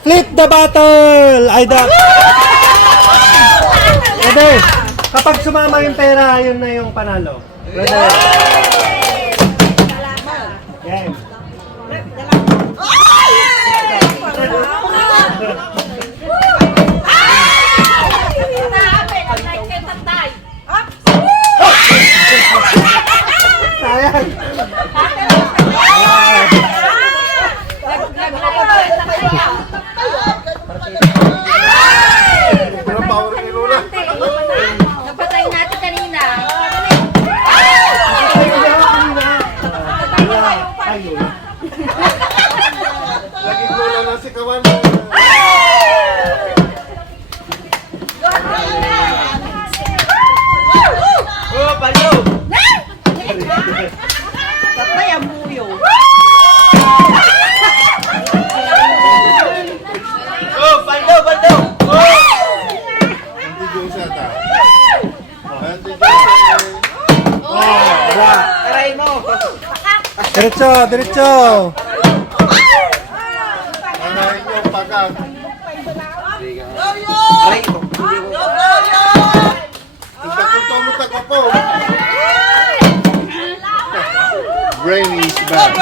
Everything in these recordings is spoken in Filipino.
Flip the bottle! Ay da... Brother, kapag sumama yung pera, yun na yung panalo. Brother. Game. Sayang. Napatay natin kanina. Laging gula na si Kawan. Oh, palo! Patay ang buyo. Oh, palo, palo! Oh! Hindi Diyos ata. Hindi Diyos. Wala. Aray mo! Diretso, diretso. Anahin niyo pagkat. Aray mo! Tignan ko po. Brain is bad.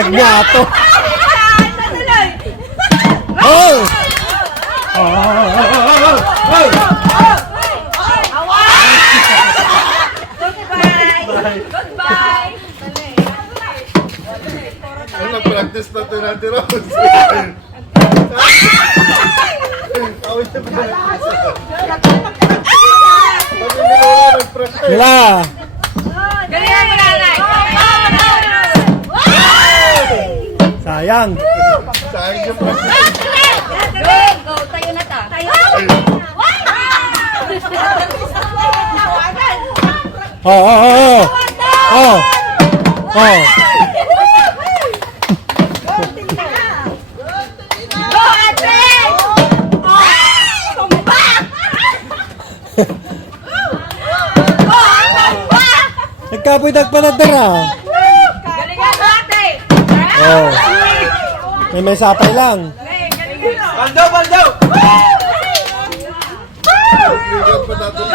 Nagyato. Oh! Goodbye. Ano practice na ito natin, Rose? Awit na practice. Wala. Ganyan mo nanay. Sayang. Sayang yung practice. Go, tayo na ta. Tayo. Oh. Oh. Oh. Go, ate! Tumpak! Nagkapoy dagpanadara. Galingan mo, ate! Oh. May sapay lang. Baldo, baldo! Bigyan pa natin.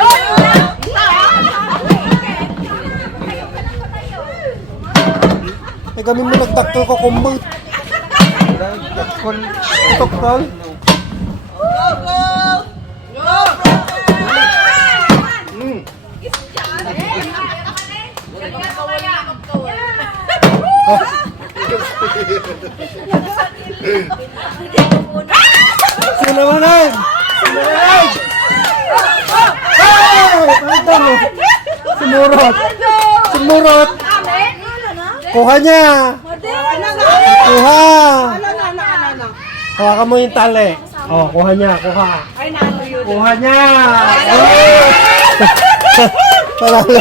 May kami mo nagdakto ko kumbang. Tokol. Sinawanan! Sinawanan! Sumurot! Sumurot! Kuha niya! Kuha! Kuha ka mo yung tali. Oh, kuha niya, kuha. Kuha niya! Oh! Paralo!